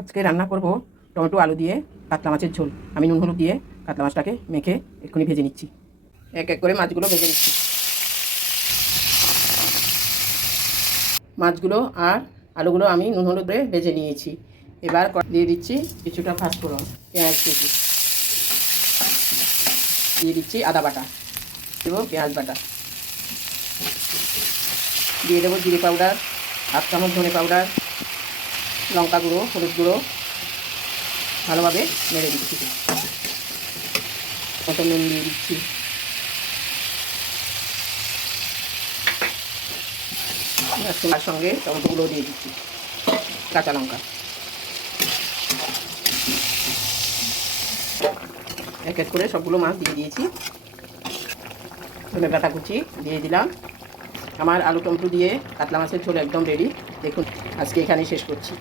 আজকে রান্না করব টমেটো আলু দিয়ে কাতলা মাছের ঝোল। আমি নুন হলুদ দিয়ে কাতলা মাছটাকে মেখে এক্ষুনি ভেজে নিচ্ছি। এক এক করে মাছগুলো ভেজে নিচ্ছি। মাছগুলো আর আলুগুলো আমি নুন হলুদ দিয়ে ভেজে নিয়েছি। এবার দিয়ে দিচ্ছি কিছুটা ফাঁসফোড়ন, পেঁয়াজ কুচি, দিয়ে দিচ্ছি আদা বাটা, দেবো পেঁয়াজ বাটা, দিয়ে দেবো জিরে পাউডার, 1 চামচ ধনে পাউডার, লঙ্কা গুঁড়ো, হলুদ গুঁড়ো, ভালোভাবে নেড়ে দিচ্ছি। মতো নুন দিয়ে দিচ্ছি। তার সঙ্গে টমেটোগুলো দিয়ে দিচ্ছি, কাঁচা লঙ্কা, এক এক করে সবগুলো মাছ দিয়ে দিয়েছি। ধনে পাতা কুচি দিয়ে দিলাম। আমার আলু টমেটো দিয়ে কাতলা মাছের ঝোল একদম রেডি। দেখুন, আজকে এখানেই শেষ করছি।